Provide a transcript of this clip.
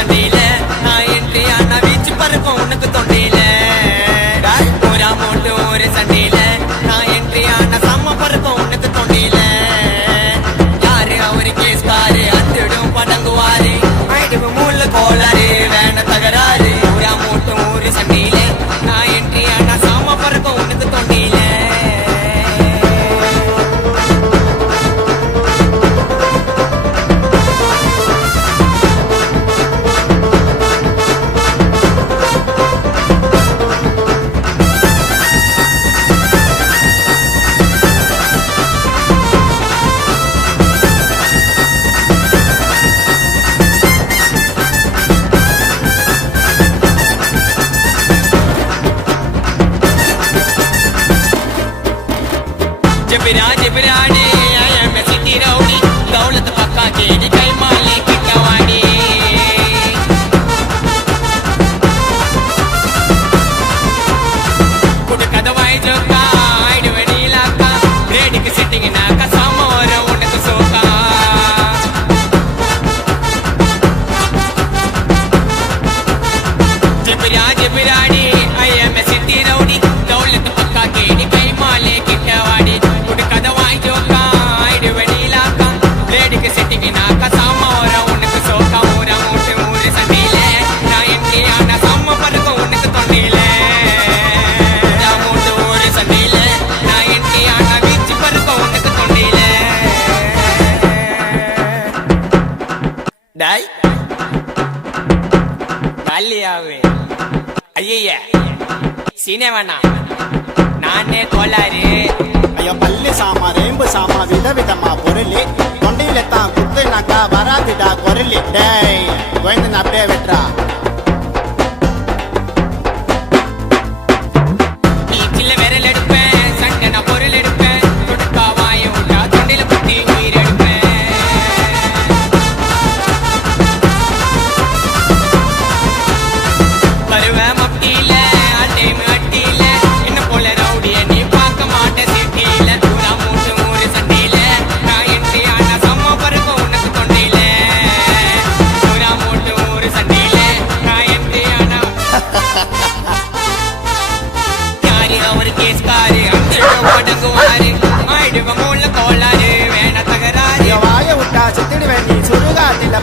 சண்டையில நான் என்ட்ரி ஆனா வீச்சு பறக்கும் உனக்கு தொண்டையில ஒரு அமௌண்ட் ஒரு சண்டையில நான் என்ட்ரி ஆனா செம்ம பறக்கும் உனக்கு தொண்டையில யாரு அவரு கேஸ்காரு அத்திடும் படங்குவாரு ஆயிடுவு மூல கோளாறு வேண தகராறு ஒரு அமௌண்ட் ஒரு சண்டையில நான் என்ட்ரி ஆனா செம்ம பறக்கும் உனக்கு தொண்டையில जबराने आया मैं सिटी रौड़ी दौलत पक्का केड़ी कई माले की कवाड़ी कुड कदवाई जो का आइड वनीला का रेडी की सिटिंग ना का सामोर उनक सोका जबराने आया मैं सिटी रौड़ी दौलत पक्का केड़ी कई माले की कवाड़ी டாய் கல்யாவே ஐயா சீனே வேணாம் நானே கோளாறு ஐயோ பள்ளி சாமா ரேம்பு சாமா விதவிதமா பொருளி தொண்டையில தான் குத்துனாக்கா வராதுடா குரலி டேய் கோயந்து அப்படியே வெட்டுறா